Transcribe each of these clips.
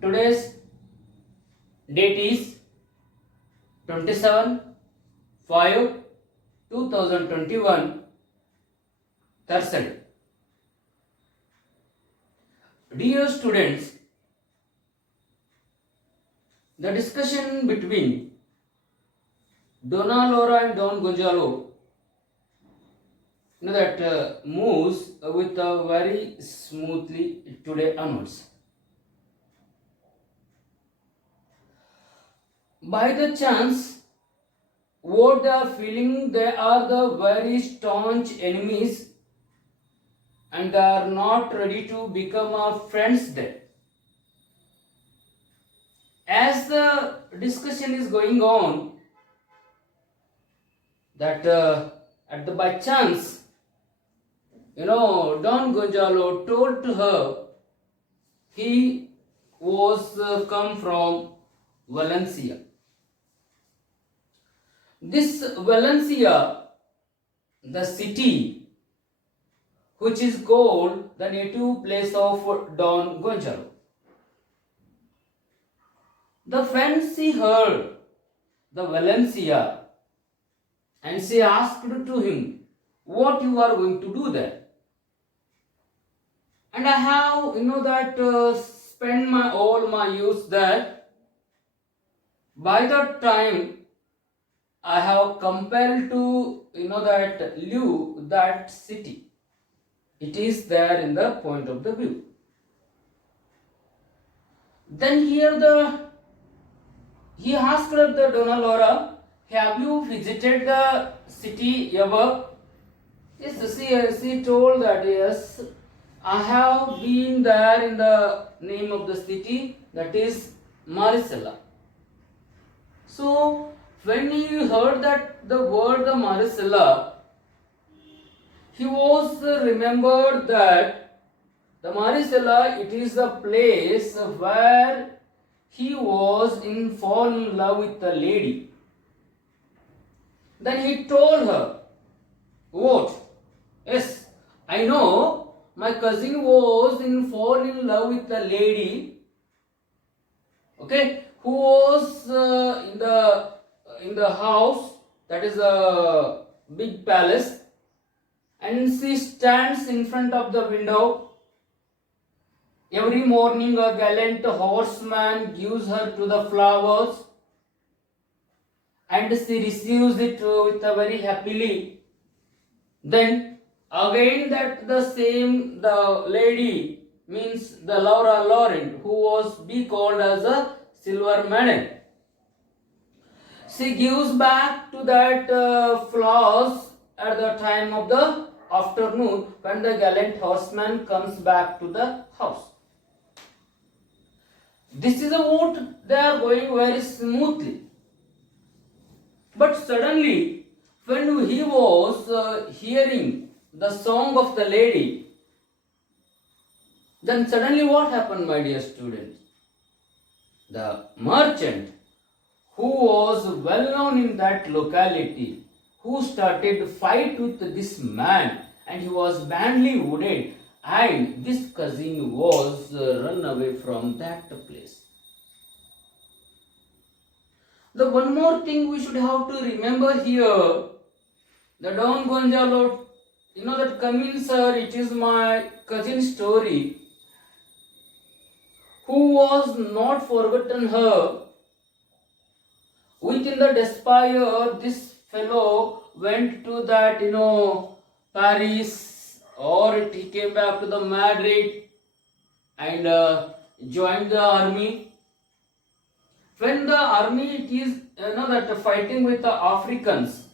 Today's date is 27/5/2021, Thursday. Dear students, the discussion between Donna Laura and Don Gonzalo moves with very smoothly today onwards. By the chance, what they are feeling, they are the very staunch enemies and they are not ready to become friends there. As the discussion is going on, that at the by chance, Don Gonzalo told to her he was come from Valencia. This Valencia, the city which is called the native place of Don Gonzalo. The friend she heard the Valencia and she asked to him, what you are going to do there? And I have, spent all my youth there. By that time, I have compelled to, leave that city. It is there in the point of the view. Then he asked the Donna Laura, have you visited the city ever? Yes, she told that yes, I have been there in the name of the city, that is Maricela. So when he heard that the word the Maricela, he was remembered that the Maricela, it is the place where he was fall in love with the lady. Then he told her, what? Yes, I know my cousin was fall in love with the lady, okay, who was in the house, that is a big palace, and she stands in front of the window. Every morning a gallant horseman gives her to the flowers and she receives it with a very happily. Then again the lady, means the Laura Laurent, who was be called as a silver medal, she gives back to that flowers at the time of the afternoon when the gallant horseman comes back to the house. This is a what they are going very smoothly. But suddenly, when he was hearing the song of the lady, then suddenly what happened, my dear students? The merchant, who was well known in that locality, who started fight with this man, and he was badly wounded, and this cousin was run away from that place. The one more thing we should have to remember here, the Don Gonzalo, that Camille sir, it is my cousin story, who was not forgotten her. Within the despair, this fellow went to that, Paris, or he came back to the Madrid and joined the army. When the army it is, fighting with the Africans,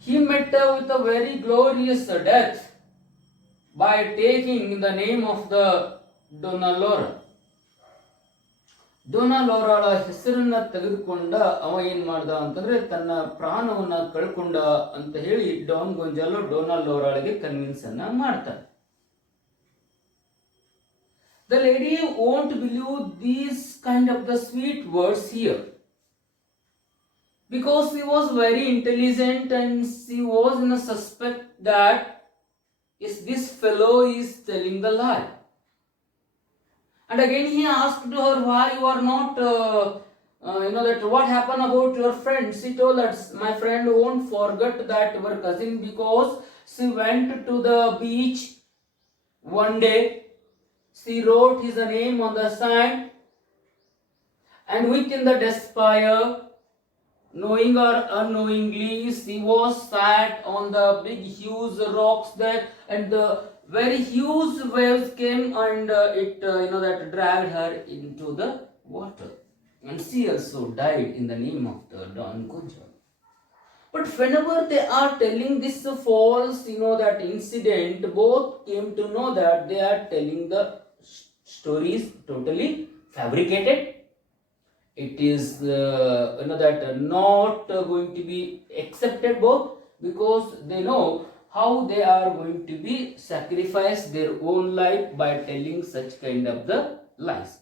he met with a very glorious death by taking the name of the Donna Laura. Dona ಲೋರಾಳ ಹೆಸರನ್ನ ತೆಗೆದುಕೊಂಡ ಅವ ಏನ್ ಮಾಡ್ದ ಅಂತಂದ್ರೆ ತನ್ನ ಪ್ರಾಣವನ್ನ ಕಳ್ಕೊಂಡ ಅಂತ ಹೇಳಿ ಡಾನ್ ಗೊಂಜಾಲೋ ಡೋನಾ ಲೋರಾಳಿಗೆ ಕನ್ವಿನ್ಸ್ ಅನ್ನ ಮಾಡ್ತಾರೆ. The lady won't believe these kind of the sweet words here, because she was very intelligent and she was in a suspect that is this fellow is telling the lie. And again he asked her, why you are not, that what happened about your friend? She told that my friend won't forget that our cousin, because she went to the beach one day, she wrote his name on the sand, and within the despair, knowing or unknowingly, she was sat on the big huge rocks there, and the very huge waves came, and that dragged her into the water, and she also died in the name of the Don Gonzalo. But whenever they are telling this false, that incident, both came to know that they are telling the stories totally fabricated. It is, that not going to be accepted both, because they know how they are going to be sacrifice their own life by telling such kind of the lies.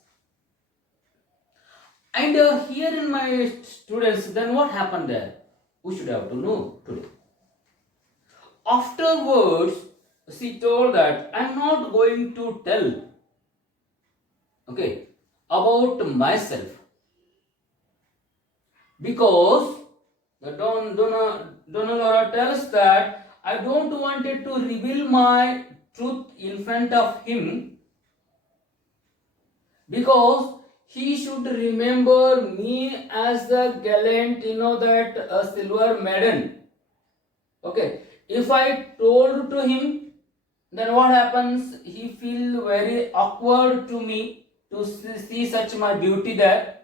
And here in my students, then what happened there? We should have to know today. Afterwards, she told that I'm not going to tell, okay, about myself, because the Donna Laura tells that I don't want it to reveal my truth in front of him, because he should remember me as a gallant, that a silver maiden. Okay, if I told to him, then what happens? He feel very awkward to me to see such my beauty there,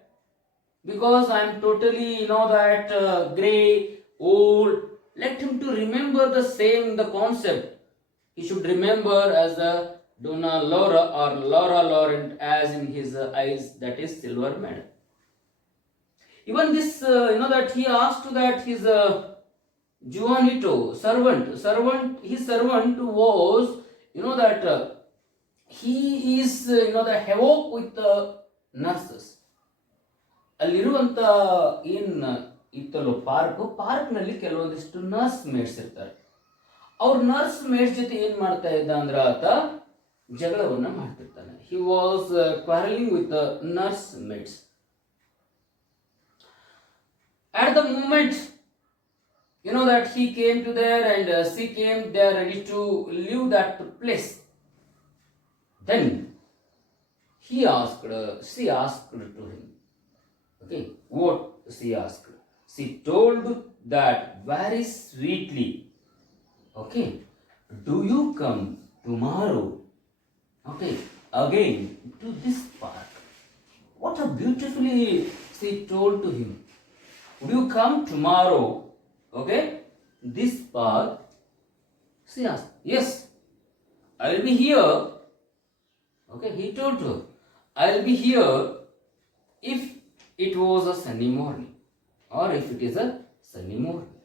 because I am totally, that grey, old. Let him to remember the same, the concept. He should remember as a Donna Laura or Laura Laurent, as in his eyes, that is silver medal. Even this, that he asked that his Juanito his servant was, that he is, the havoc with the nurses. ಅಲ್ಲಿರುವಂತ ಏನ್ ಇತ್ತಲ್ಲೋ ಪಾರ್ಕ್ನಲ್ಲಿ ಕೆಲವೊಂದಿಷ್ಟು nurse mates ಇರ್ತಾರೆ. ಅವ್ರ nurse mates ಜೊತೆ ಏನ್ ಮಾಡ್ತಾ ಇದ್ದ ಅಂದ್ರೆ ಆತ ಜಗಳವನ್ನ ಮಾಡ್ತಿರ್ತಾನೆ. He was quarrelling with the nurse mates. At the moment, that he came to there and she came there ready to leave that place, then she asked to him. Okay, what she asked? She told that very sweetly, okay, do you come tomorrow, okay, again to this park? What a beautifully she told to him. Would you come tomorrow, okay, this park? She asked, yes, I will be here. Okay, he told her, I will be here if it was a sunny morning, or if it is a sunny morning.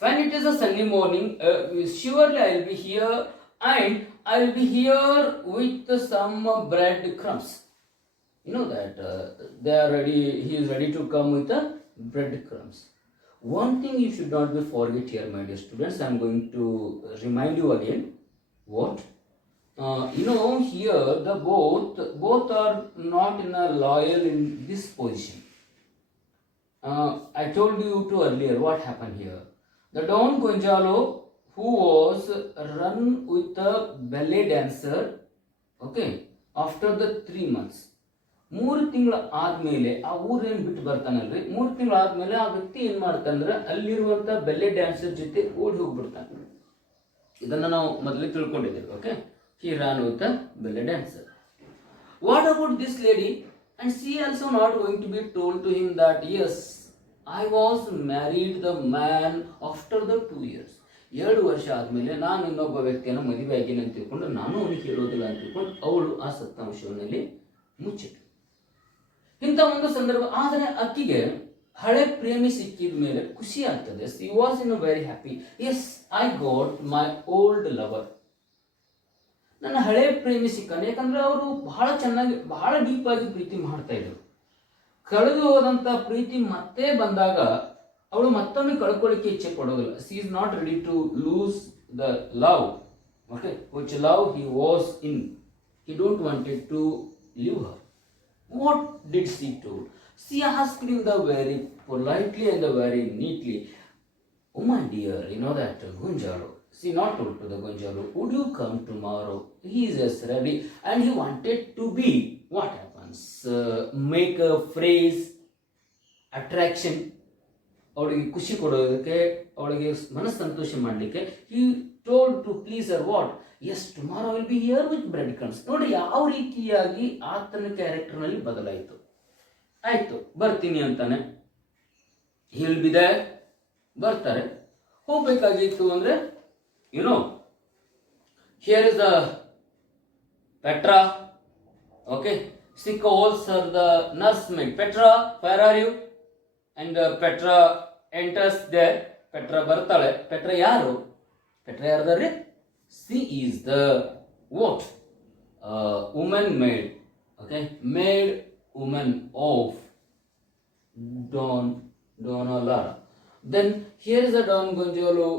When it is a sunny morning, surely I will be here, and I will be here with some bread crumbs. That they are ready. He is ready to come with the bread crumbs. One thing you should not be forget here, my dear students. I am going to remind you again. What? Here the both are not in a loyal in this position. I told you to earlier what happened here. The Don Gonzalo, who was run with a ballet dancer, okay, after the 3 months. 3 ತಿಂಗಳ ಆದ್ಮೇಲೆ ಆ ಊರೇನು ಬಿಟ್ಟು ಬರ್ತಾನಲ್ರಿ, 3 ತಿಂಗಳ ಆದ್ಮೇಲೆ ಆ ವ್ಯಕ್ತಿ ಏನ್ ಮಾಡ್ತಾನಂದ್ರೆ ಅಲ್ಲಿರುವಂತ ಬೆಲ್ಲೆ ಡ್ಯಾನ್ಸರ್ ಜೊತೆ ಓಡಿ ಹೋಗ್ಬಿಡ್ತಾನೆ. ಇದನ್ನ ನಾವು ಮೊದಲೇ ತಿಳ್ಕೊಂಡಿದ್ದೀವಿ. Okay, he ran with a ballet dancer. What about this lady? And she also not going to be told to him that yes, I was married the man after the 2 years. 2 ವರ್ಷ ಆದ್ಮೇಲೆ ನಾನು ಇನ್ನೊಬ್ಬ ವ್ಯಕ್ತಿಯನ್ನು ಮದುವೆ ಆಗಿನಿ ಅಂತ ತಿಳ್ಕೊಂಡು ನಾನು ಅವನಿಗೆ ಹೇಳೋದಿಲ್ಲ ಅಂತ ತಿಳ್ಕೊಂಡು ಅವಳು ಆ ಸತ್ಯಾಂಶವನ್ನಲ್ಲಿ ಮುಚ್ಚಿಟ್ಟು. ಇಂಥ ಒಂದು ಸಂದರ್ಭ. ಆದರೆ ಅಕ್ಕಿಗೆ ಹಳೆ ಪ್ರೇಮಿ ಸಿಕ್ಕಿದ ಮೇಲೆ ಖುಷಿ ಆಗ್ತದೆ. she was in a very happy. Yes, I got my old lover. ನನ್ನ ಹಳೆ ಪ್ರೇಮಿ ಸಿಕ್ಕನೆ. ಯಾಕಂದ್ರೆ ಅವರು ಬಹಳ ಚೆನ್ನಾಗಿ ಬಹಳ ಡೀಪ್ ಆಗಿ ಪ್ರೀತಿ ಮಾಡ್ತಾ ಇದ್ರು. ಕಳೆದು ಹೋದಂತ ಪ್ರೀತಿ ಮತ್ತೆ ಬಂದಾಗ ಅವಳು ಮತ್ತೊಮ್ಮೆ ಕಳ್ಕೊಳ್ಳಿಕ್ಕೆ ಇಚ್ಛೆ ಪಡೋದಿಲ್ಲ. she is not ready to lose the love, okay, which love he was in. He don't wanted to leave her. What did she do? She asked him the very politely and the very neatly, "Oh my dear, you know that Gunjaro." She not told to the Gunjaro, "Would you come tomorrow?" He is just ready and he wanted to be. What happens? Make a phrase, attraction. ಅವಳಿಗೆ ಖುಷಿ ಕೊಡೋದಕ್ಕೆ, ಅವಳಿಗೆ ಮನಸ್ಸಂತೋಷ ಮಾಡಲಿಕ್ಕೆ he told to please her what? Yes, tomorrow I will be here with bread crumbs. ನೋಡಿ ಯಾವ ರೀತಿಯಾಗಿ ಆತನ ಕ್ಯಾರೆಕ್ಟರ್ನಲ್ಲಿ ಬದಲಾಯಿತು. ಆಯ್ತು, ಬರ್ತೀನಿ ಅಂತಾನೆ. he will be there. ಬರ್ತಾರೆ. ಹೋಗ್ಬೇಕಾಗಿತ್ತು ಅಂದ್ರೆ here is the Petra. Okay, she calls her the nursemaid. Petra, where are you? And Petra enters there. Petra ಬರ್ತಾಳೆ. Petra ಯಾರು? Petra ಯಾರದಾರೆ? She is the what? Woman maid. Okay, maid woman of Donna Lara. Then here is the Don Gonzalo,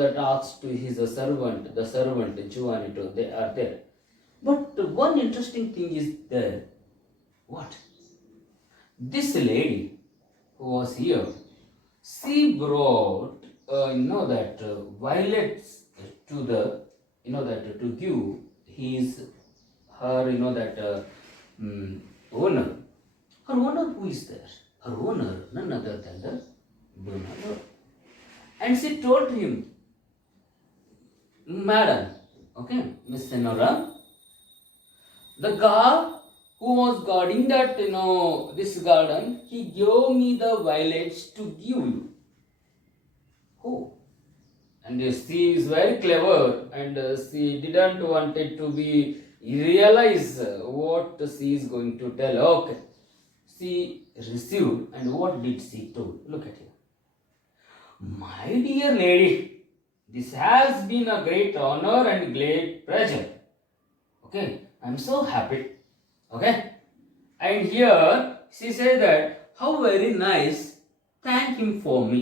that asks to his servant, the servant Juanito, they are there. But one interesting thing is there. What? This lady who was here, she brought, that violets to the, to give her, owner. Her owner who is there? Her owner, none other than the Donor. And she told him, "Madam, okay, Miss Senora, the guard who was guarding that, this garden, he gave me the violets to give you." Oh. And she is very clever and she didn't want it to be realize what she is going to tell. Okay. She received and what did she told? Look at it. "My dear lady, this has been a great honor and great pleasure. Okay, I'm so happy." Okay, and here she says that how very nice. Thank him for me.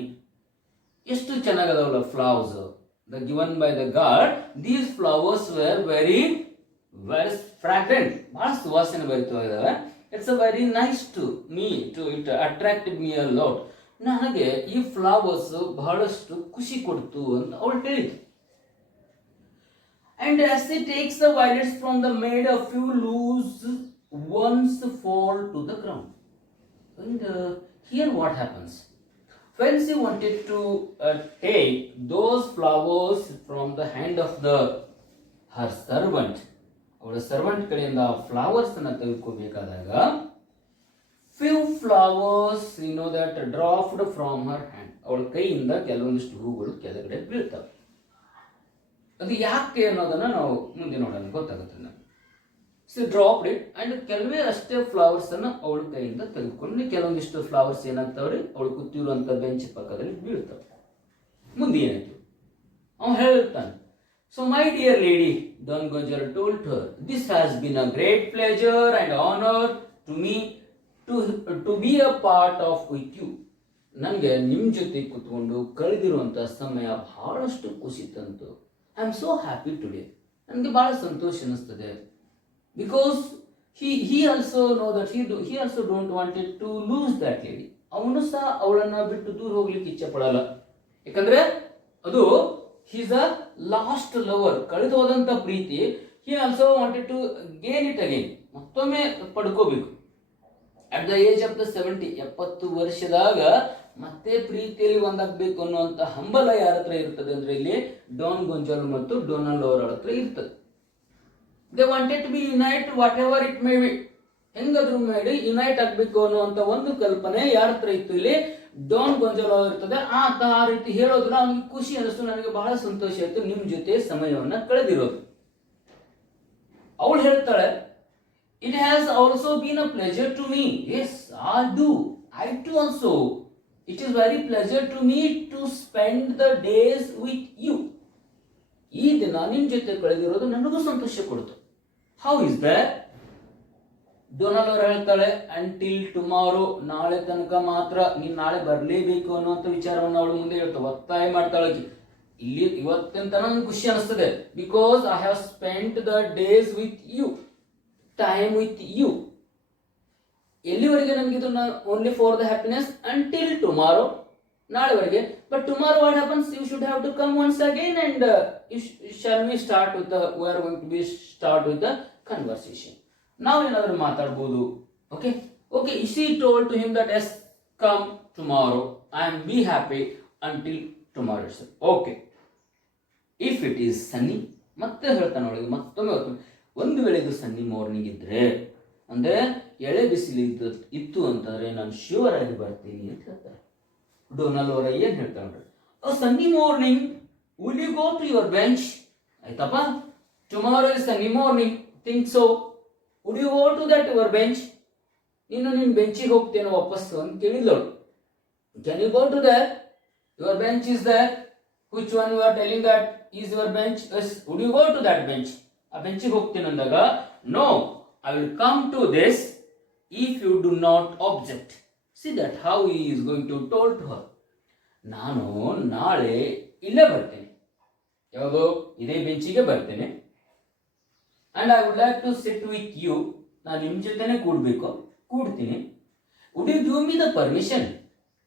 ಎಷ್ಟು ಚೆನ್ನಾಗದವಲ್ಲ flowers the given by the god. These flowers were very fragrant. ಬಹಳ ಸುವಾಸನೆ ಬರಿತಾ ಇದಾವೆ. It's a very nice to me. It attracted me a lot. ನನಗೆ ಈ flowers ಬಹಳಷ್ಟು ಖುಷಿ ಕೊಡ್ತು ಅಂತ ಅವಳು ಹೇಳಿದ್ರು. And as she takes the violets from the maid, a few loose ones fall to the ground. And here what happens? When she wanted to take those flowers from the hand of her servant, ಅವಳ servant ಕಡೆಯಿಂದ flowers ಅನ್ನ ತೆಗೆದುಕೋಬೇಕಾದಾಗ few flowers that dropped from her hand. ಅವಳ ಕೈಯಿಂದ ಕೆಲವೊಂದಿಷ್ಟು ಹೂಗಳು ಕೆಳಗಡೆ ಬೀಳ್ತವೆ. ಅದು ಯಾಕೆ ಅನ್ನೋದನ್ನ ನಾವು ಮುಂದೆ ನೋಡೋಣ, ಗೊತ್ತಾಗುತ್ತೆ ನಮಗೆ. she dropped it and ಕೆಲವೇ ಅಷ್ಟೇ ಫ್ಲವರ್ಸ್ ಅನ್ನ ಅವಳ ಕೈಯಿಂದ ತೆಗೆದುಕೊಂಡು ಕೆಲವೊಂದಿಷ್ಟು ಫ್ಲವರ್ಸ್ ಏನಾಗ್ತಾವ್ರಿ ಅವಳು ಕೂತಿರುವಂತ ಬೆಂಚ್ ಪಕ್ಕದಲ್ಲಿ ಬೀಳ್ತವೆ. ಮುಂದೆ ಏನಾಯ್ತು ಅವನು ಹೇಳ್ತಾನೆ, "So my dear lady," Don Gonzalo told her, "this has been a great pleasure and honor to me to be a part of with you." ನನಗೆ ನಿಮ್ಮ ಜೊತೆ ಕೂತ್ಕೊಂಡು ಕಳೆದಿರುವಂಥ ಸಮಯ ಬಹಳಷ್ಟು ಖುಷಿ ತಂತು. I am so happy today. ನನಗೆ ಬಹಳ ಸಂತೋಷ ಅನಿಸ್ತದೆ. Because he also know that he also don't wanted to lose that lady. ಅವನು ಸಹ ಅವಳನ್ನ ಬಿಟ್ಟು ದೂರ ಹೋಗ್ಲಿಕ್ಕೆ ಇಚ್ಛೆ ಪಡಲ್ಲ. ಯಾಕಂದ್ರೆ ಅದು he's a lost lover. ಕಳೆದು ಹೋದಂತ ಪ್ರೀತಿ he also wanted to gain it again. ಮತ್ತೊಮ್ಮೆ ಪಡ್ಕೋಬೇಕು. at the age of the 70 ವರ್ಷದಾಗ ಮತ್ತೆ ಪ್ರೀತಿಯಲ್ಲಿ ಒಂದಾಗಬೇಕು ಅನ್ನುವಂತ ಹಂಬಲ ಯಾರ ಹತ್ರ ಇರ್ತದೆ ಅಂದ್ರೆ ಇಲ್ಲಿ ಡಾನ್ ಗೊಂಜಾಲೋ ಮತ್ತು ಡೊನಾಲ್ಡ್ ಅವರ ಹತ್ರ ಇರ್ತದೆ. they wanted to be unite whatever it may be. ಹೆಂಗಾದ್ರೂ ಮಾಡಿ ಯುನೈಟ್ ಆಗಬೇಕು ಅನ್ನುವಂತ ಒಂದು ಕಲ್ಪನೆ ಯಾರ ಹತ್ರ ಇತ್ತು ಇಲ್ಲಿ ಡಾನ್ ಗೊಂಜಾಲೋ ಇರ್ತದೆ. ಆ ರೀತಿ ಹೇಳೋದ್ರ ಅವನಿಗೆ ಖುಷಿ ಅನಿಸ್ತು, ನನಗೆ ಬಹಳ ಸಂತೋಷ ಆಯ್ತು ನಿಮ್ ಜೊತೆ ಸಮಯವನ್ನ ಕಳೆದಿರೋದು. ಅವಳು ಹೇಳ್ತಾಳೆ, "It has also been a pleasure to me." Yes, I too also. It is very pleasure to me to spend the days with you. ಈ ದಿನ ನಿಮ್ ಜೊತೆ ಕಳೆದಿರೋದು ನನಗೂ ಸಂತೋಷ ಕೊಡ್ತು. How is that? ಡೊನಾಲ್ಡ್ ಅವರು ಹೇಳ್ತಾಳೆ, "Until tomorrow, ನಾಳೆ ತನಕ ಮಾತ್ರ. ನೀನ್ ನಾಳೆ ಬರಲೇಬೇಕು ಅನ್ನುವಂಥ ವಿಚಾರವನ್ನು ಅವಳು ಮುಂದೆ ಹೇಳ್ತಾಳೆ, ಒತ್ತಾಯ ಮಾಡ್ತಾಳೆ. ಇಲ್ಲಿ ಇವತ್ತಿನ ತನಕ ನನಗೆ ಖುಷಿ ಅನಿಸ್ತದೆ, because I have spent the days with you, time with you. ಎಲ್ಲಿವರೆಗೆ ನನಗೆ ಇದು only for the happiness until tomorrow, ನಾಳೆವರೆಗೆ. But tomorrow what happens, you should have to come once again and shall we start with we are going to be start with the conversation. ನಾವು ಏನಾದರೂ ಮಾತಾಡ್ಬೋದು. Okay okay, she told to him that yes, come tomorrow, I am be happy until tomorrow itself. Okay, if it is sunny, ಮತ್ತೆ ಹೇಳ್ತಾನೆ ಅವಳಿಗೆ ಮತ್ತೊಮ್ಮೆ ಒಂದು ವೇಳೆ ಇದು ಸನ್ನಿ ಮಾರ್ನಿಂಗ್ ಇದ್ರೆ, ಅಂದರೆ ಎಳೆ ಬಿಸಿಲು ಇತ್ತು ಅಂತಂದ್ರೆ ನಾನು ಶ್ಯೂರ್ ಆಗಿ ಬರ್ತೀನಿ ಅಂತ ಹೇಳ್ತಾರೆ. ಡೊನಾಲ್ಡ್ ಅವರ ಏನು ಹೇಳ್ತಾರೆ ನೋಡ್ರಿ, sunny morning will you go to your bench, ಆಯ್ತಪ್ಪ, tomorrow is sunny morning, think so, would you go to that your bench, ನೀನು ನಿನ್ನ ಬೆಂಚಿಗೆ ಹೋಗ್ತೇನೆ ವಾಪಸ್ ಅಂತ ಕೇಳಿದಳು. Can you go to there, your bench is there, which one you are telling that is your bench, would you go to that bench, ಆ ಬೆಂಚಿಗೆ ಹೋಗ್ತೇನೆ ಅಂದಾಗ, no, I will come to this if you do not object. See that how he is going to tell to her, ನಾನು ನಾಳೆ ಇಲ್ಲೇ ಬರ್ತೇನೆ, ಯಾವುದು ಇದೇ ಬೆಂಚಿಗೆ ಬರ್ತೇನೆ, and I would like to sit with you, ನಾನು ನಿಮ್ಮ ಜೊತೆನೆ ಕೂಡ್ತೀನಿ. Would you give me the permission,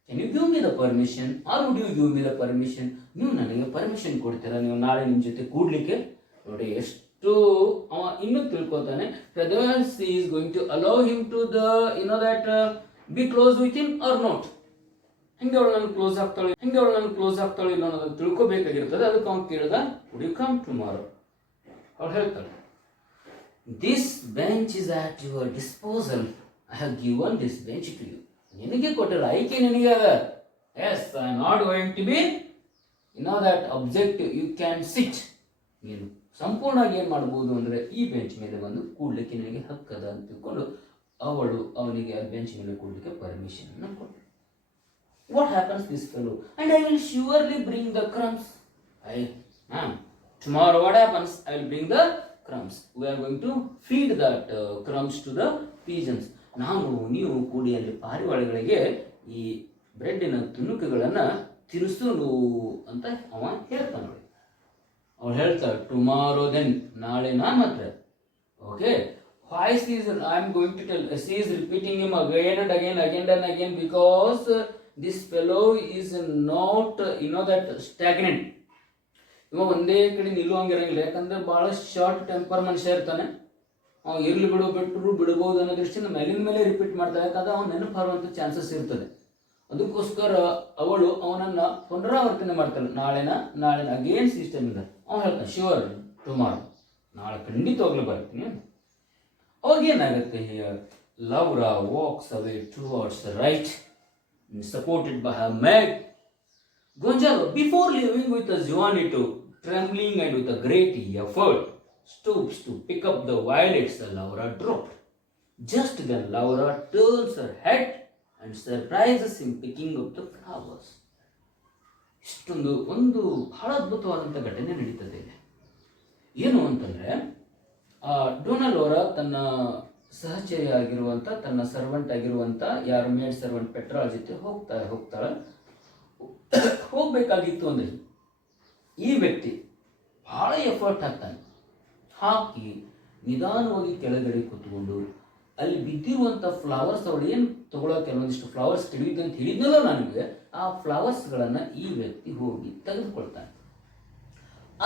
can you give me the permission, or would you give me the permission, ನೀವು ನನಗೆ ಪರ್ಮಿಷನ್ ಕೊಡ್ತೀರಾ ನೀವು ನಾಳೆ ನಿಮ್ಮ ಜೊತೆ ಕೂಡ್ಲಿಕ್ಕೆ. ನೋಡಿ ಎಷ್ಟು ಅವ ಇನ್ನೂ ತಿಳ್ಕೊತಾನೆ, whether she is going to allow him to the that be close with him or not. ಹೆಂಗೆ ಅವಳು ನಾನು ಕ್ಲೋಸ್ ಆಗ್ತಾಳೆ ಇಲ್ಲ ಅನ್ನೋದನ್ನು ತಿಳ್ಕೊಬೇಕಾಗಿರ್ತದೆ. ಅದಕ್ಕೆ ಅವ್ನು ಕೇಳ್ದ, ವುಡ್ ಯು ಕಮ್ ಟುಮಾರೋ. ಅವಳು ಹೇಳ್ತಾಳೆ, this bench is at your disposal, I have given this bench to you. ನಿನಗೆ ಕೊಟ್ಟಿಲ್ಲ, ಆಯ್ಕೆ ನಿನಗೆ ಅದ. Yes, I am not going to be that object, you can sit. ನೀನು ಸಂಪೂರ್ಣವಾಗಿ ಏನು ಮಾಡ್ಬೋದು ಅಂದರೆ ಈ ಬೆಂಚ್ ಮೇಲೆ ಬಂದು ಕೂಡ್ಲಿಕ್ಕೆ ನಿನಗೆ ಹಕ್ಕದ ಅಂತ ತಿಳ್ಕೊಂಡು ಅವಳು ಅವನಿಗೆ ಆ ಬೆಂಚ್ ಮೇಲೆ ಕೂಡ್ಲಿಕ್ಕೆ ಪರ್ಮಿಷನ್ ಅನ್ನು ಕೊಟ್ಟಳು. What happens this fellow, and I will surely bring the crumbs. Tomorrow what happens, I will bring the crumbs, we are going to feed that crumbs to the pigeons. ನೀವು ಕೂಡಿ ಅಲ್ಲಿ ಪಾರಿವಾಳಗಳಿಗೆ ಈ ಬ್ರೆಡ್ಡಿನ ತುಣುಕುಗಳನ್ನು ತಿನ್ನಿಸೋನು ಅಂತ ಅವ ಹೇಳ್ತಾನೆ. ನೋಡಿ ಅವಳು ಹೇಳ್ತಾಳೆ, ಟುಮಾರೋ ದೆನ್, ನಾಳೆ ನಾನು ಮಾತ್ರ. Okay, why she is, I am going to tell, she is repeating him again and again because this fellow is not that stagnant. ಇವ ಒಂದೇ ಕಡೆ ನಿಲ್ಲುವಂಗಿರಂಗಿಲ್ಲ, ಯಾಕಂದ್ರೆ ಬಹಳ ಶಾರ್ಟ್ ಟೆಂಪರ್ ಮನುಷ್ಯ ಇರ್ತಾನೆ. ಅವ್ನು ಇರ್ಲಿ ಬಿಡಬಹುದು ಅನ್ನೋ ದೃಷ್ಟಿಯಿಂದ ಮೇಲಿನ ಮೇಲೆ ರಿಪೀಟ್ ಮಾಡ್ತಾನೆ, ಯಾಕಂದ್ರೆ ಅವ್ನು ನೆನಪು ಹಾರುವಂಥ ಚಾನ್ಸಸ್ ಇರ್ತದೆ. ಅದಕ್ಕೋಸ್ಕರ ಅವಳು ಅವನನ್ನ ಪುನರಾವರ್ತನೆ ಮಾಡ್ತಾಳೆ, ನಾಳೆ ಅಗೇನ್ ಸಿಸ್ಟಮ್ ಇದೆ. ಅವ್ನು ಹೇಳ್ತಾನೆ, ಶ್ಯೂರ್ ಟುಮಾರೋ, ನಾಳೆ ಖಂಡಿತವಾಗ್ಲೂ ಬರ್ತೀನಿ. ಅವಾಗೇನಾಗುತ್ತೆ, Laura walks away towards the right, supported by her maid Gonzalo, before leaving with Juanito, trembling and with a great effort, stoops to pick up the violets Laura dropped. Just then Laura turns her head and surprises him picking up the flowers. ಇಷ್ಟೊಂದು ಒಂದು ಬಹಳ ಅದ್ಭುತವಾದಂಥ ಘಟನೆ ನಡೀತದೆ. ಏನು ಅಂತಂದರೆ, Donald ಅವರ ತನ್ನ ಸಹಚರಿ ಆಗಿರುವಂಥ, ತನ್ನ ಸರ್ವೆಂಟ್ ಆಗಿರುವಂಥ ಯಾರು ಮೇಡ್ ಸರ್ವೆಂಟ್ ಪೆಟ್ರಾಳ ಜೊತೆ ಹೋಗ್ತಾಳೆ. ಹೋಗಬೇಕಾಗಿತ್ತು ಅಂದರೆ ಈ ವ್ಯಕ್ತಿ ಭಾಳ ಎಫರ್ಟ್ ಹಾಕಿ ನಿಧಾನವಾಗಿ ಕೆಳಗಡೆ ಕೂತ್ಕೊಂಡು ಅಲ್ಲಿ ಬಿದ್ದಿರುವಂಥ ಫ್ಲವರ್ಸ್, ಅವಳು ಏನು ತಗೊಳ್ಳೋ ಕೆಲವೊಂದಿಷ್ಟು ಫ್ಲವರ್ಸ್ ತಿಳಿಯುತ್ತೆ ಅಂತ ಹೇಳಿದ್ನಲ್ಲ ನನಗೆ, ಆ ಫ್ಲವರ್ಸ್ಗಳನ್ನು ಈ ವ್ಯಕ್ತಿ ಹೋಗಿ ತೆಗೆದುಕೊಳ್ತಾನೆ.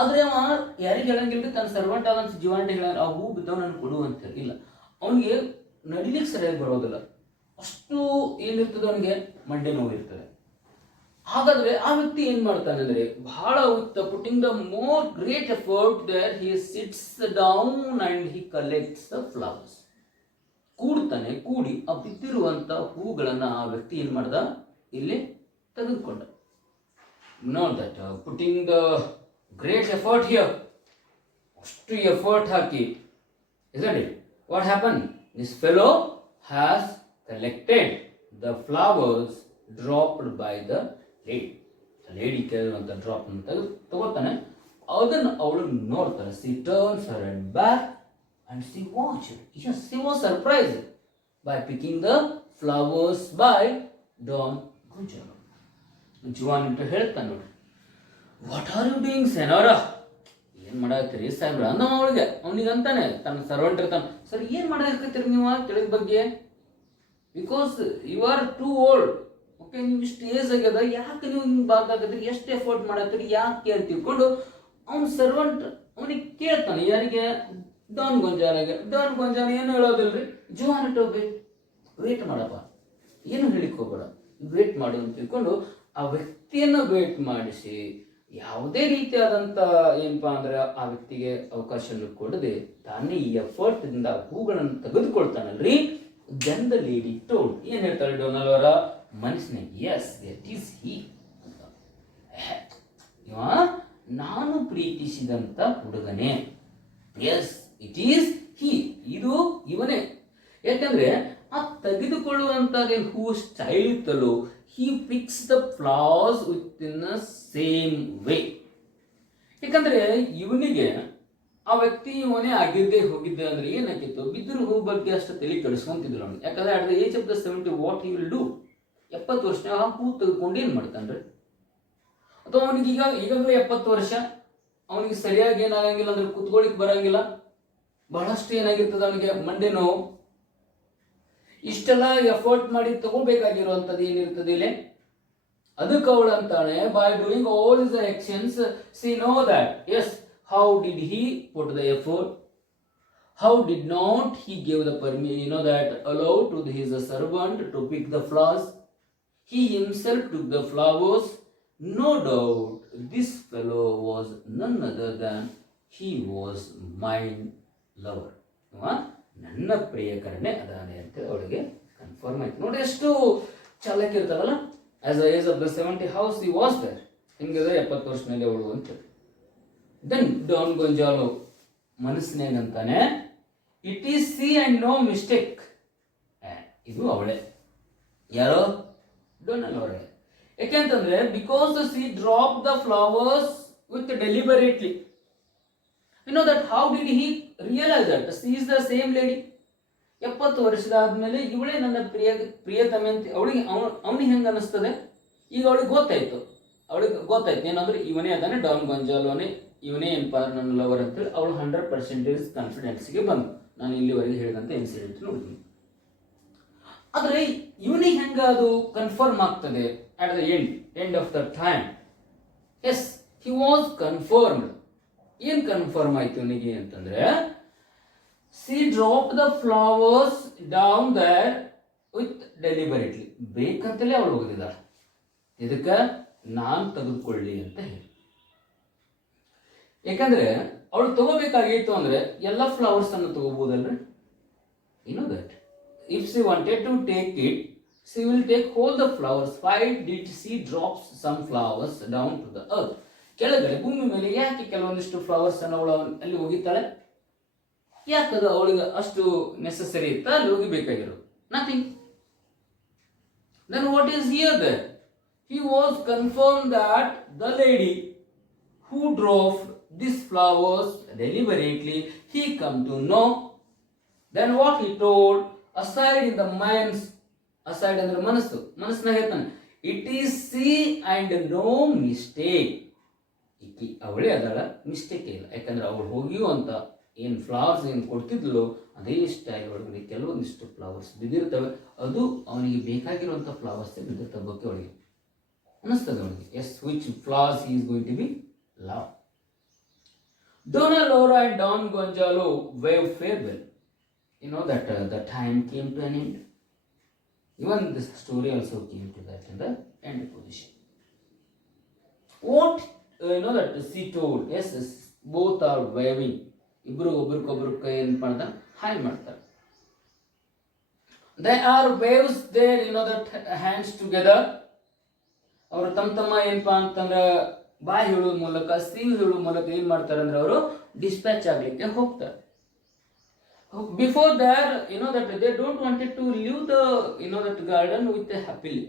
ಆದರೆ ಅವ ಯಾರಿಗೆ ಹೇಳಂಗಿಲ್ಲ, ತನ್ನ ಸರ್ವೆಂಟ್ ಆದಂಥ ಜೀವಾಂಟಿ ಹೇಳ, ಆ ಹೂ ಬಿದ್ದವ್ ನನಗೆ ಕೊಡು ಅಂತ ಇಲ್ಲ. ಅವನಿಗೆ ನಡಿಲಿಕ್ಕೆ ಸರಿಯಾಗಿ ಬರೋದಿಲ್ಲ, ಅಷ್ಟು ಏನಿರ್ತದೆ ಅವನಿಗೆ ಮಂಡೆ ನೋವು ಇರ್ತದೆ. ಹಾಗಾದ್ರೆ ಆ ವ್ಯಕ್ತಿ ಏನ್ ಮಾಡ್ತಾನೆ ಅಂದ್ರೆ, ಬಹಳ putting the more great effort there, he sits down and he collects the flowers. ಕೂಡಿ ಆ ಬಿದ್ದಿರುವಂತ ಹೂಗಳನ್ನ ಆ ವ್ಯಕ್ತಿ ಏನ್ ಮಾಡ್ದ, ಇಲ್ಲಿ ತೆಗೆದುಕೊಂಡ. Note that putting the great effort here, ಅಷ್ಟು ಎಫರ್ಟ್ ಹಾಕಿ, isn't it? What happened? This fellow has collected the flowers dropped by the lady ಕೇಳುವಂಥ ಡ್ರಾಪ್ ಅಂತ ತಗೋತಾನೆ. ಅದನ್ನು ಅವಳು ನೋಡ್ತಾಳೆ. She turns her head back and she watch. Yes, she was surprised by picking the flowers by Don Gonzalo. ಜುವಾನಿಟೋ ಹೇಳ್ತಾನೆ ನೋಡಿ, what are you doing ಸೆನೋರ, ಏನು ಮಾಡಾಕತ್ತೀರಿ ಸಾಹೇಬ್ರ ಅಂದ ಅವನಿಗೆ ಅಂತಾನೆ ತನ್ನ ಸರ್ವೆಂಟ್ ಇರ್ತಾನೆ, ಸರ್ ಏನು ಮಾಡಾಕತ್ತೀರಿ ನೀವು ತಿಳಿದ ಬಗ್ಗೆ, because you are too old, okay ನೀವು ಇಷ್ಟು ಏಜ್ ಆಗ್ಯದ, ಯಾಕೆ ನೀವು ಹಿಂಗೆ ಬಾಕಾಕತ್ತೀರಿ, ಎಷ್ಟು ಎಫರ್ಟ್ ಮಾಡತ್ತೀರಿ, ಯಾಕೆ ಅಂತ ತಿಳ್ಕೊಂಡು ಅವ್ನ ಸರ್ವೆಂಟ್ ಅವನಿಗೆ ಕೇಳ್ತಾನೆ. ಯಾರಿಗೆ? ಡಾನ್ ಗೊಂಜಾಲಾಗೆ. ಡಾನ್ ಗೊಂಜಾಲ ಏನು ಹೇಳೋದಿಲ್ರಿ, ಜುವಾನ್ ವೇಟ್ ಮಾಡಪ್ಪ, ಏನು ಹೇಳಿಕ್ ಹೋಗ್ಬೇಡ, ವೇಟ್ ಮಾಡು ಅಂತ ತಿಳ್ಕೊಂಡು ಆ ವ್ಯಕ್ತಿಯನ್ನು ವೇಟ್ ಮಾಡಿಸಿ ಯಾವುದೇ ರೀತಿಯಾದಂಥ ಏನಪ್ಪಾ ಅಂದ್ರೆ ಆ ವ್ಯಕ್ತಿಗೆ ಅವಕಾಶ ಕೊಡದೆ ತಾನೇ ಈ ಎಫರ್ಟ್ ಇಂದ ಹೂಗಳನ್ನು ತೆಗೆದುಕೊಳ್ತಾನಲ್ರಿ. ದೆನ್ ದ ಲೇಡಿ ಟೋಲ್ಡ್, ಏನ್ ಹೇಳ್ತಾರೆ ಡೊನಾಲ್ಡ್ ಅವರ ಮನಸ್ಸಿನಾಗ, ಎಸ್ ಇಟ್ ಈಸ್ ಹಿ ಅಂತ, ಇವ ನಾನು ಪ್ರೀತಿಸಿದಂತ ಹುಡುಗನೇ, ಎಸ್ ಇಟ್ ಈಸ್ ಹಿ, ಇದು ಇವನೇ. ಯಾಕಂದ್ರೆ ಆ ತೆಗೆದುಕೊಳ್ಳುವಂತದೇನು ಹೂ ಸ್ಟೈಲ್ ಇತ್ತಲ್ಲೋ, he picks the flowers with in the same way. ಯಾಕಂದ್ರೆ ಇವನಿಗೆ ಆ ವ್ಯಕ್ತಿ ಇವನೇ ಆಗಿದ್ದೇ ಹೋಗಿದ್ದೆ ಅಂದ್ರೆ ಏನಾಗಿತ್ತು, ಬಿದ್ದರು ಹೂ ಬಗ್ಗೆ ಅಷ್ಟು ತಲೆ ಕೆಡಿಸ್ಕೊಂತಿದ್ರು ಅವನು. ಯಾಕಂದ್ರೆ at the age of the 70 what he will do, 70 ವರ್ಷ ಆ ಹೂ ತೆಗೆದುಕೊಂಡು ಏನ್ ಮಾಡ್ತಾನ್ರಿ, ಅಥವಾ ಅವನಿಗೆ ಈಗಾಗಲೇ 70 ವರ್ಷ, ಅವನಿಗೆ ಸರಿಯಾಗಿ ಏನಾಗಂಗಿಲ್ಲ ಅಂದ್ರೆ ಕುತ್ಕೊಳ್ಳಿಕ್ ಬರಂಗಿಲ್ಲ, ಬಹಳಷ್ಟು ಏನಾಗಿರ್ತದೆ ಅವನಿಗೆ ಮಂಡೆ ನೋವು, ಇಷ್ಟೆಲ್ಲ ಎಫರ್ಟ್ ಮಾಡಿ ತಗೋಬೇಕಾಗಿರುವಂತದ್ದು ಏನಿರ್ತದೆ ಇಲ್ಲಿ, ಅದಕ್ಕೆ ಅವಳು ಅಂತಾಳೆ, by doing all is actions see know that yes how did he put the effort, how did not he give the permission that allow to his servant to pick the flowers, he himself took the flowers, no doubt this fellow was none other than he was mine lover, ನನ್ನ ಪ್ರಿಯಕರನೇ ಅದಾನೆ ಅಂತ ಅವಳಿಗೆ confirm ಆಯ್ತು. ನೋಡಿ ಎಷ್ಟು ಚಾಲಕಿ ಇರ್ತಾರಲ್ಲ, as a age of the 70 house he was there, ಹಿಂಗಿದೆ 70 ವರ್ಷದಲ್ಲಿ ಅವಳು ಅಂತ. ದೆನ್ ಡಾನ್ ಗೊಂಜಾಲೋ ಮನಸ್ಸಿನೇನಂತಾನೆ, it is C and no mistake, ಇದು ಅವಳೆ, ಯಾರೋ ಡೊನಾಲ್ಡ್ ಅವರೇ. ಯಾಕೆಂತಂದ್ರೆ because she drop the flowers with deliberately, you know that how did he realize that she is the same lady, 70 ವರ್ಷದಾದ್ಮೇಲೆ ಇವಳೇ ನನ್ನ ಪ್ರಿಯತಮೆ ಅಂತ ಅವನಿಗೆ ಹೆಂಗ ಅನಿಸ್ತದೆ, ಈಗ ಅವಳಿಗೆ ಗೊತ್ತಾಯ್ತು ಏನಂದ್ರೆ ಇವನೇ ಅದಾನೆ ಡಾನ್ ಗೊಂಜಾಲೋನೇ, ಇವನೇ ಏನಪ್ಪಾ ನನ್ನ ಲವರ್ ಅಂತೇಳಿ ಅವಳು 100% ಕಾನ್ಫಿಡೆನ್ಸ್ಗೆ ಬಂದು ನಾನು ಇಲ್ಲಿವರೆಗೆ ಹೇಳಿದಂತ ಇನ್ಸಿಡೆಂಟ್ ನೋಡಿದ್ವಿ. ಆದ್ರೆ ಇವನಿಗೆ ಹೆಂಗ ಅದು ಕನ್ಫರ್ಮ್ ಆಗ್ತದೆ at the end of the time, as he was confirmed. ಏನ್ ಕನ್ಫರ್ಮ್ ಆಯ್ತು ಇವನಿಗೆ ಅಂತಂದ್ರೆ, she drop the flowers down there with deliberately, ಬೇಕಂತಲೇ ಅವಳು ಹೋಗಿದ್ದಾಳೆ, ಇದಕ್ಕೆ ನಾನ್ ತೆಗೆದುಕೊಳ್ಳಿ ಅಂತ ಹೇಳಿ. ಯಾಕಂದ್ರೆ ಅವಳು ತಗೋಬೇಕಾಗಿತ್ತು ಅಂದ್ರೆ ಎಲ್ಲ ಫ್ಲವರ್ಸ್ ಅನ್ನು ತಗೋಬಹುದಲ್ರಿ, no that if she wanted to take it she will take all the flowers. Why did she drop some flowers down to the earth? ಕೆಳಗಡೆ ಭೂಮಿ ಮೇಲೆ ಯಾಕೆ ಕೆಲವೊಂದಿಷ್ಟು ಫ್ಲವರ್ಸ್ ಅನ್ನು ಅವಳು ಅಲ್ಲಿ ಹೋಗಿತ್ತಾಳೆ, ಯಾಕದು ಅವಳಿಗೆ ಅಷ್ಟು ನೆಸೆಸರಿ ಇತ್ತ ಅಲ್ಲಿ ಹೋಗಿಬೇಕಾಗಿರೋದು, nothing. Then what is here there? He was confirmed that the lady who drove these flowers deliberately, he come to know. Then what he told, aside in the man's, aside ಅಂದ್ರೆ ಮನಸ್ಸಿನಾಗ ಹೇಳ್ತಾನೆ, it is C and no mistake, ಈಕಿ ಅವಳೇ ಅದಳ, mistake ಇಲ್ಲ. ಯಾಕಂದ್ರೆ ಅವಳು ಹೋಗಿಯೋ ಅಂತ ಏನು ಫ್ಲವರ್ಸ್ ಏನು ಕೊಡ್ತಿದ್ಲು ಅದೇ ಸ್ಟೈಲ್ ಒಳಗಡೆ ಕೆಲವೊಂದಿಷ್ಟು ಫ್ಲವರ್ಸ್ ಬಿದ್ದಿರ್ತವೆ, ಅದು ಅವನಿಗೆ ಬೇಕಾಗಿರುವಂಥ ಫ್ಲವರ್ಸ್ ಬಿದ್ದಿರ್ತವೆ ಬಗ್ಗೆ ಅವಳಿಗೆ ಅನಿಸ್ತದೆ, ಅವನಿಗೆ yes which flowers is going to be love. Donna Laura and Don Gonzalo wave farewell. You know that the time came to an end. Even this story also came to that in the end position. What that she told, yes, both are waving. Ibru obrukobru kೈ ಏನು ಮಾಡ್ತಾರೆ, hi ಮಾಡ್ತಾರೆ. They are waves there, that hands together. ಅವರು ತಮ್ಮ ಏನಪ್ಪಾ ಅಂತಂದ್ರೆ ಬಾಯಿ ಹೇಳುವ ಮೂಲಕ, ಸಿಹಿ ಹೇಳುವ ಮೂಲಕ ಏನ್ ಮಾಡ್ತಾರೆ ಅಂದ್ರೆ ಅವರು ಡಿಸ್ಪ್ಯಾಚ್ ಆಗ್ಲಿಕ್ಕೆ ಹೋಗ್ತಾರೆ. Before that, that they don't wanted to leave the that garden with a happily.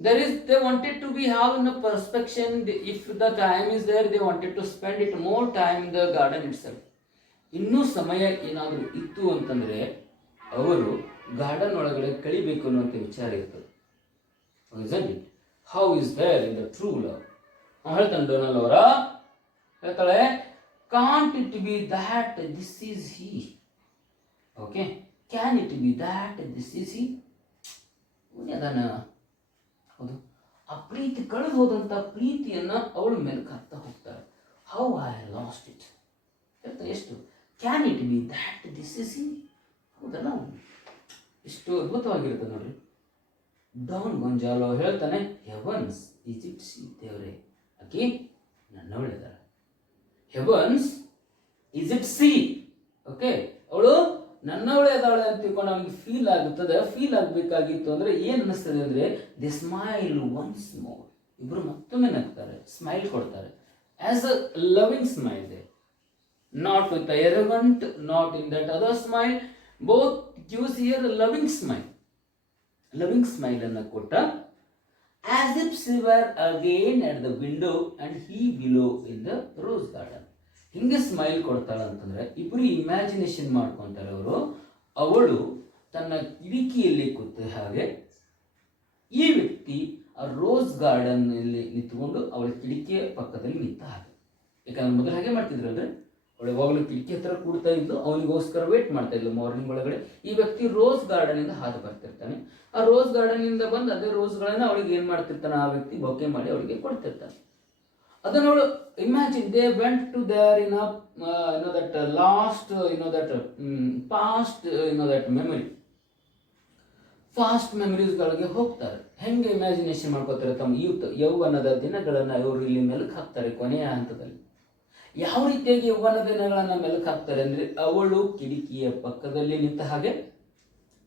They wanted to be have in a perspection. If the time is there, they wanted to spend it more time in the garden itself. ಇನ್ನೂ ಸಮಯ ಏನಾದರೂ ಇತ್ತು ಅಂತಂದ್ರೆ ಅವರು garden ಒಳಗಡೆ ಕಳಿಬೇಕು ಅನ್ನುವಂಥ ವಿಚಾರ ಇರ್ತದೆ. Isn't it? How is there in the true love? ಹೇಳ್ತಾನೆ ಡೊನಾಲ್ಡ್ ಅವರ, ಹೇಳ್ತಾಳೆ, can't it be that this is he. Okay, can it be that this is he. ಅದಾನ, ಹೌದು. ಆ ಪ್ರೀತಿ ಕಳೆದು ಹೋದಂಥ ಪ್ರೀತಿಯನ್ನ ಅವಳ ಮೇಲೆ ಹಾಕ್ತಾ ಹೋಗ್ತಾರೆ. ಹೌ ಐ ಲಾಸ್ಟ್ ಇಟ್ ಹೇಳ್ತಾರೆ. ಎಷ್ಟು can it be that this is he. ಹೌದಲ್ಲ, ಎಷ್ಟು ಅದ್ಭುತವಾಗಿರುತ್ತೆ ನೋಡ್ರಿ. ಡಾನ್ ಗೊಂಜಾಲೋ ಹೇಳ್ತಾನೆ, ಹೆವನ್ಸ್ ಇಸ್ ಇಟ್ ಸಿ, ದೇವರೇ ಆಕಿ ನನ್ನವಳಿದಾಳೆ. Heavens is it she. Okay, ಅವಳು ನನ್ನವಳೇ ಅದಾಳೆ ಅಂತ ತಿಳ್ಕೊಂಡು ನಮ್ಗೆ ಫೀಲ್ ಆಗುತ್ತದೆ. ಫೀಲ್ ಆಗಬೇಕಾಗಿತ್ತು ಅಂದ್ರೆ ಏನ್ ಅನಿಸ್ತದೆ ಅಂದ್ರೆ, ದಿ ಸ್ಮೈಲ್ ಒನ್ಸ್ ಮೋರ್. ಇಬ್ರು ಮತ್ತೊಮ್ಮೆ ನಗ್ತಾರೆ, ಸ್ಮೈಲ್ ಕೊಡ್ತಾರೆ. As a loving smile they, not with arrogant, not in that other smile. Both gives here a loving smile. Loving smile ಅನ್ನ ಕೊಟ್ಟ, as if she were again at the window and he below in the rose garden. ಹಿಂಗೆ smile ಕೊಡ್ತಾಳೆ ಅಂತಂದ್ರೆ ಇಬ್ಬರು imagination ಮಾಡ್ಕೊಂತಾರೆ ಅವರು. ಅವಳು ತನ್ನ ಕಿಟಕಿಯಲ್ಲಿ ಕೂತ ಹಾಗೆ, ಈ ವ್ಯಕ್ತಿ ಆ ರೋಸ್ ಗಾರ್ಡನ್ ಅಲ್ಲಿ ನಿಂತ್ಕೊಂಡು ಅವಳ ಕಿಟಕಿಯ ಪಕ್ಕದಲ್ಲಿ ನಿಂತ ಹಾಗೆ. ಯಾಕಂದ್ರೆ ಮೊದಲು ಹಾಗೆ ಮಾಡ್ತಿದ್ರಂದ್ರೆ, ಅವಳು ಯಾವಾಗಲೂ ಕಿಟಕಿ ಹತ್ರ ಕೂಡ್ತಾ ಇದ್ದು ಅವನಿಗೋಸ್ಕರ ವೇಟ್ ಮಾಡ್ತಾ ಇದ್ಲು ಮಾರ್ನಿಂಗ್ ಒಳಗಡೆ. ಈ ವ್ಯಕ್ತಿ ರೋಸ್ ಗಾರ್ಡನ್ ಇಂದ ಹಾದು ಬರ್ತಿರ್ತಾನೆ. ಆ ರೋಸ್ ಗಾರ್ಡನ್ ಇಂದ ಬಂದು ಅದೇ ರೋಸ್ಗಳನ್ನ ಅವಳಿಗೆ ಏನ್ ಮಾಡ್ತಿರ್ತಾನೆ, ಆ ವ್ಯಕ್ತಿ ಬೊಕ್ಕೆ ಮಾಡಿ ಅವಳಿಗೆ ಕೊಡ್ತಿರ್ತಾನೆ. ಅದನ್ನ ಅವಳು imagine, they went to there in that last that past that memory, fast ಮೆಮೊರೀಸ್ಗಳಿಗೆ ಹೋಗ್ತಾರೆ. ಹೆಂಗೆ ಇಮ್ಯಾಜಿನೇಷನ್ ಮಾಡ್ಕೋತಾರೆ ತಮ್ಮ ಯೌವನದ ದಿನಗಳನ್ನ ಇವರು ಇಲ್ಲಿ ಮೆಲುಕು ಹಾಕ್ತಾರೆ. ಕೊನೆಯ ಹಂತದಲ್ಲಿ ಯಾವ ರೀತಿಯಾಗಿ ಯೌವನ ದಿನಗಳನ್ನ ಮೆಲುಕು ಹಾಕ್ತಾರೆ ಅಂದ್ರೆ, ಅವಳು ಕಿಟಕಿಯ ಪಕ್ಕದಲ್ಲಿ ನಿಂತ ಹಾಗೆ,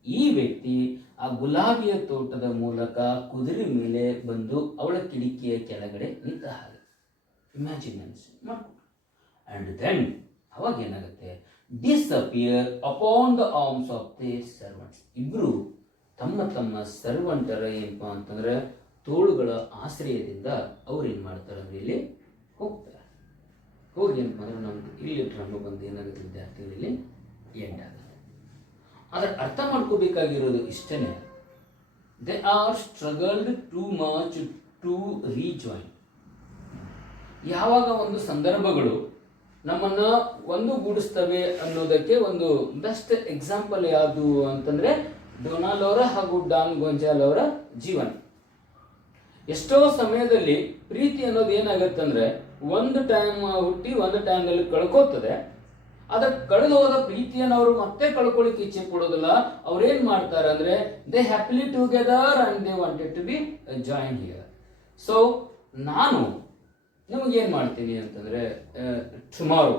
ಈ ವ್ಯಕ್ತಿ ಆ ಗುಲಾಬಿಯ ತೋಟದ ಮೂಲಕ ಕುದುರೆ ಮೇಲೆ ಬಂದು ಅವಳ ಕಿಟಕಿಯ ಕೆಳಗಡೆ ನಿಂತ ಹಾಗೆ ಇಮ್ಯಾಜಿನೇಷನ್ ಮಾಡ್ಕೊಂಡು. ಅಂಡ್ ದೆನ್ ಅವಾಗ ಏನಾಗುತ್ತೆ, disappear upon the arms of the servants. ಇಬ್ರು ತಮ್ಮ ತಮ್ಮ ಸರ್ವಂಟರ ಏನಪ್ಪಾ ಅಂತಂದ್ರೆ ತೋಳುಗಳ ಆಶ್ರಯದಿಂದ ಅವ್ರು ಏನ್ ಮಾಡ್ತಾರೆ ಅಂದ್ರೆ ಇಲ್ಲಿ ಹೋಗ್ತಾರೆ. ಹೋಗಿ ಏನಪ್ಪ ಅಂದ್ರೆ ನಮ್ದು ಇಲ್ಲಿ ಡ್ರಾಮಾ ಬಂದು ಏನಾಗುತ್ತೆ ವಿದ್ಯಾರ್ಥಿಗಳಲ್ಲಿ ಎಂಡ್ ಆಗುತ್ತೆ. ಆದ್ರೆ ಅರ್ಥ ಮಾಡ್ಕೋಬೇಕಾಗಿರೋದು ಇಷ್ಟನೇ, they are struggled too much to rejoin. ಯಾವಾಗ ಒಂದು ಸಂದರ್ಭಗಳು ನಮ್ಮನ್ನ ಒಂದುಗೂಡಿಸ್ತವೆ ಅನ್ನೋದಕ್ಕೆ ಒಂದು ಬೆಸ್ಟ್ ಎಕ್ಸಾಂಪಲ್ ಯಾವುದು ಅಂತಂದ್ರೆ ಡೊನಾಲ್ಡ್ ಅವರ ಹಾಗೂ ಡಾನ್ ಗೊಂಜಾಲ್ ಅವರ ಜೀವನ. ಎಷ್ಟೋ ಸಮಯದಲ್ಲಿ ಪ್ರೀತಿ ಅನ್ನೋದು ಏನಾಗತ್ತಂದ್ರೆ ಒಂದು ಟೈಮ್ ಹುಟ್ಟಿ ಒಂದು ಟೈಮ್ನಲ್ಲಿ ಕಳ್ಕೋತದೆ. ಅದಕ್ಕೆ ಕಳೆದು ಹೋದ ಪ್ರೀತಿಯನ್ನು ಅವರು ಮತ್ತೆ ಕಳ್ಕೊಳ್ಳಿಕ್ಕೆ ಇಚ್ಛೆ ಪಡೋದಿಲ್ಲ. ಅವ್ರೇನ್ ಮಾಡ್ತಾರೆ ಅಂದ್ರೆ, they happily together and they wanted to be join here. So ನಾನು ನಿಮಗೇನು ಮಾಡ್ತೀನಿ ಅಂತಂದರೆ, tomorrow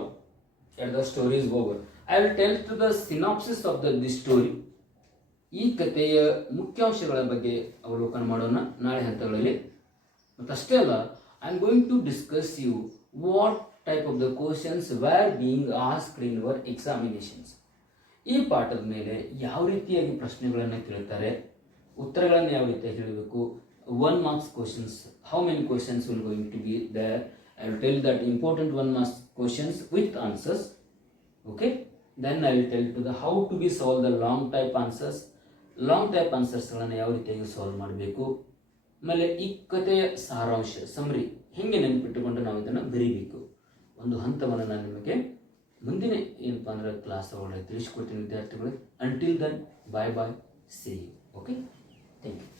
at the story is over, I will tell to the synopsis of this story. ಈ ಕಥೆಯ ಮುಖ್ಯಾಂಶಗಳ ಬಗ್ಗೆ ಅವಲೋಕನ ಮಾಡೋಣ ನಾಳೆ ಹಂತಗಳಲ್ಲಿ. ಮತ್ತು ಅಷ್ಟೇ ಅಲ್ಲ, I am going to discuss you what type of the questions were being asked in your examinations. ಈ ಪಾಠದ ಮೇಲೆ ಯಾವ ರೀತಿಯಾಗಿ ಪ್ರಶ್ನೆಗಳನ್ನು ಕೇಳ್ತಾರೆ, ಉತ್ತರಗಳನ್ನು ಯಾವ ರೀತಿಯಾಗಿ ಹೇಳಬೇಕು, 1 marks questions, how many questions will going to be there. I will tell that important 1 marks questions with answers. Okay, then I will tell to the how to be solve the long type answers. Long type ಆನ್ಸರ್ಸ್ಗಳನ್ನು ಯಾವ ರೀತಿಯಾಗಿ solve ಮಾಡಬೇಕು, ಆಮೇಲೆ ಈ ಕಥೆಯ ಸಾರಾಂಶ summary ಹೆಂಗೆ ನೆನಪಿಟ್ಟುಕೊಂಡು ನಾವು ಇದನ್ನು ಬರೀಬೇಕು, ಒಂದು ಹಂತವನ್ನು ನಾನು ನಿಮಗೆ ಮುಂದಿನ ಏನಪ್ಪ ಅಂದ್ರೆ ಕ್ಲಾಸ್ ಒಳಗೆ ತಿಳಿಸ್ಕೊಡ್ತೀನಿ ವಿದ್ಯಾರ್ಥಿಗಳು. Until then, bye bye, see you. Okay, thank you.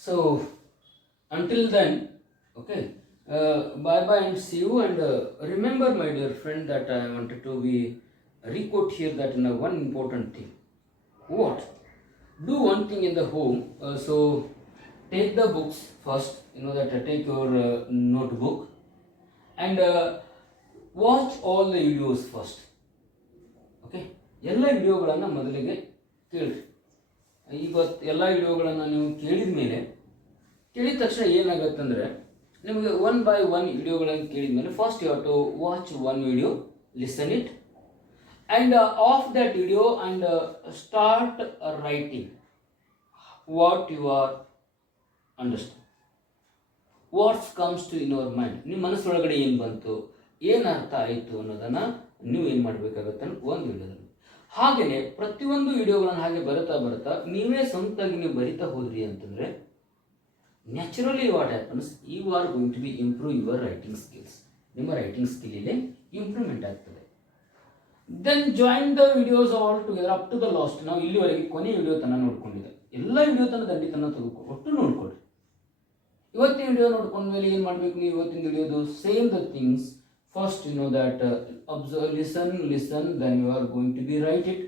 So until then, okay, bye bye and see you. And remember, my dear friend, that I wanted to be record here that one important thing. What? Do one thing in the home. So take the books first. That take your notebook and watch all the videos first. Okay, ಎಲ್ಲ ವಿಡಿಯೋಗಳನ್ನು ಮೊದಲಿಗೆ ಕೇಳಿ. ಇವತ್ತು ಎಲ್ಲ ವಿಡಿಯೋಗಳನ್ನು ನೀವು ಕೇಳಿದ ತಕ್ಷಣ ಏನಾಗುತ್ತಂದ್ರೆ, ನಿಮಗೆ 1 by 1 ವಿಡಿಯೋಗಳನ್ನು ಕೇಳಿದ ಮೇಲೆ first you have to watch 1 video, listen it, and of that video and start writing what you are understand, what's comes to in your mind. ನಿಮ್ಮ ಮನಸ್ಸೊಳಗಡೆ ಏನು ಬಂತು, ಏನು ಅರ್ಥ ಆಯಿತು ಅನ್ನೋದನ್ನು ನೀವು ಏನು ಮಾಡಬೇಕಾಗತ್ತೆ ಒಂದು ವಿಡಿಯೋದಲ್ಲಿ. ಹಾಗೆಯೇ ಪ್ರತಿಯೊಂದು ವಿಡಿಯೋಗಳನ್ನು ಹಾಗೆ ಬರುತ್ತಾ ನೀವೇ ಸ್ವಂತಾಗಿ ನೀವು ಬರಿತಾ ಹೋದ್ರಿ ಅಂತಂದರೆ naturally what happens, you are going to be improve your writing skills. ನಿಮ್ಮ ರೈಟಿಂಗ್ ಸ್ಕಿಲ್ಲಿ ಇಂಪ್ರೂವ್ಮೆಂಟ್ ಆಗ್ತದೆ. Then join the videos all together up to the last. ನಾವು ಇಲ್ಲಿವರೆಗೆ ಕೊನೆ ವಿಡಿಯೋ ತನಕ ನೋಡ್ಕೊಂಡಿದ್ದೆ, ಎಲ್ಲ ವಿಡಿಯೋ ತನಕ ದಂಡಿತನ ತೆಗೆದುಕೊಂಡು ಒಟ್ಟು ನೋಡ್ಕೊಳ್ರಿ. ಇವತ್ತಿನ ವಿಡಿಯೋ ನೋಡ್ಕೊಂಡ್ಮೇಲೆ ಏನು ಮಾಡಬೇಕು ನೀವು? ಇವತ್ತಿನ ವಿಡಿಯೋದು same the things. First you know that observe, listen, then you are going to be write it.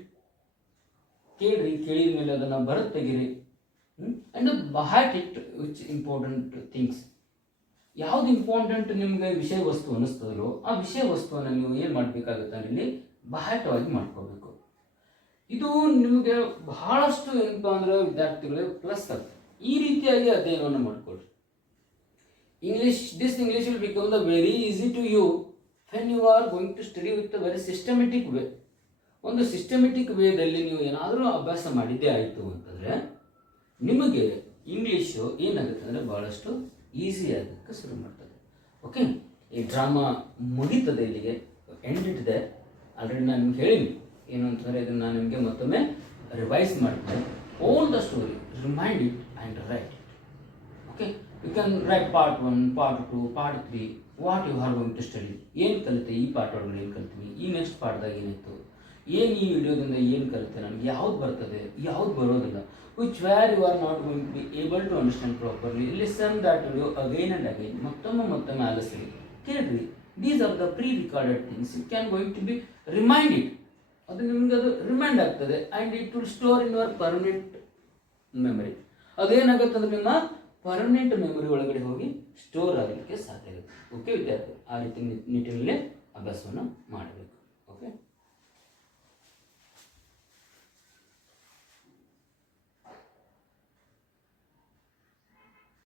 ಕೇಳ್ರಿ, ಕೇಳಿದ ಮೇಲೆ ಅದನ್ನು ಬರತ್ ತೆಗೀರಿ. And about it which important things. ಯಾವ್ದು ಇಂಪಾರ್ಟೆಂಟ್ ನಿಮಗೆ ವಿಷಯ ವಸ್ತು ಅನ್ನಿಸ್ತದೋ ಆ ವಿಷಯ ವಸ್ತುವನ್ನು ನೀವು ಏನು ಮಾಡಬೇಕಾಗುತ್ತೆ ಇಲ್ಲಿ ಬಹಾಟವಾಗಿ ಮಾಡ್ಕೋಬೇಕು. ಇದು ನಿಮಗೆ ಬಹಳಷ್ಟು ಏನಪ್ಪ ಅಂದ್ರೆ ವಿದ್ಯಾರ್ಥಿಗಳಿಗೆ ಪ್ಲಸ್ ಆಗ್ತದೆ. ಈ ರೀತಿಯಾಗಿ ಅಧ್ಯಯನವನ್ನು ಮಾಡ್ಕೊಳ್ರಿ. English will become the very easy to you when you are going to study with a very systematic way. ಒಂದು ಸಿಸ್ಟಮೆಟಿಕ್ ವೇದಲ್ಲಿ ನೀವು ಏನಾದರೂ ಅಭ್ಯಾಸ ಮಾಡಿದ್ದೇ ಆಯಿತು ಅಂತಂದರೆ ನಿಮಗೆ ಇಂಗ್ಲೀಷು ಏನಾಗುತ್ತೆ ಅಂದರೆ ಭಾಳಷ್ಟು ಈಸಿ ಆಗೋಕ್ಕೆ ಶುರು ಮಾಡ್ತದೆ. ಓಕೆ, ಈ ಡ್ರಾಮಾ ಮುಗೀತದೆ, ಇಲ್ಲಿಗೆ ಎಂಡ್ ಇದೆ. ಆಲ್ರೆಡಿ ನಾನು ನಿಮ್ಗೆ ಹೇಳಿನಿ ಏನು ಅಂತಂದರೆ ಇದನ್ನು ನಾನು ನಿಮಗೆ ಮತ್ತೊಮ್ಮೆ ರಿವೈಸ್ ಮಾಡ್ತೇನೆ. All the story, remind it and write it. Okay, you can write part 1, part 2, part 3, what you are going to study. ಏನು ಕಲಿತೆ ಈ ಪಾರ್ಟ್ ಒಳಗಡೆ, ಏನು ಕಲಿತೀವಿ, ಈ ನೆಕ್ಸ್ಟ್ ಪಾರ್ಟ್ದಾಗ ಏನಿತ್ತು, ಏನು ಈ ವಿಡಿಯೋದಿಂದ ಏನು ಕಲಿತೆ, ನನಗೆ ಯಾವ್ದು ಬರ್ತದೆ ಯಾವ್ದು ಬರೋದಿಲ್ಲ, which were you are not going to be able to understand properly, listen that video again and again. ಮತ್ತೊಮ್ಮೆ ಆಲಿಸಿ ಕೇಳ್ರಿ. These are the pre recorded things. You can going to be remind it. ಅದು ನಿಮ್ಗೆ ಅದು remind ಆಗ್ತದೆ and it will store in your permanent memory. ಅದೇನಾಗುತ್ತೆ ಅಂದರೆ ನಿಮ್ಮ ಪರ್ಮನೆಂಟ್ ಮೆಮೊರಿ ಒಳಗಡೆ ಹೋಗಿ ಸ್ಟೋರ್ ಆಗಲಿಕ್ಕೆ ಸಾಧ್ಯ ಆಗುತ್ತೆ. ಓಕೆ ವಿದ್ಯಾರ್ಥಿ, ಆ ರೀತಿ ನಿಟ್ಟಿನಲ್ಲಿ ಅಭ್ಯಾಸವನ್ನು ಮಾಡಬೇಕು. ಓಕೆ.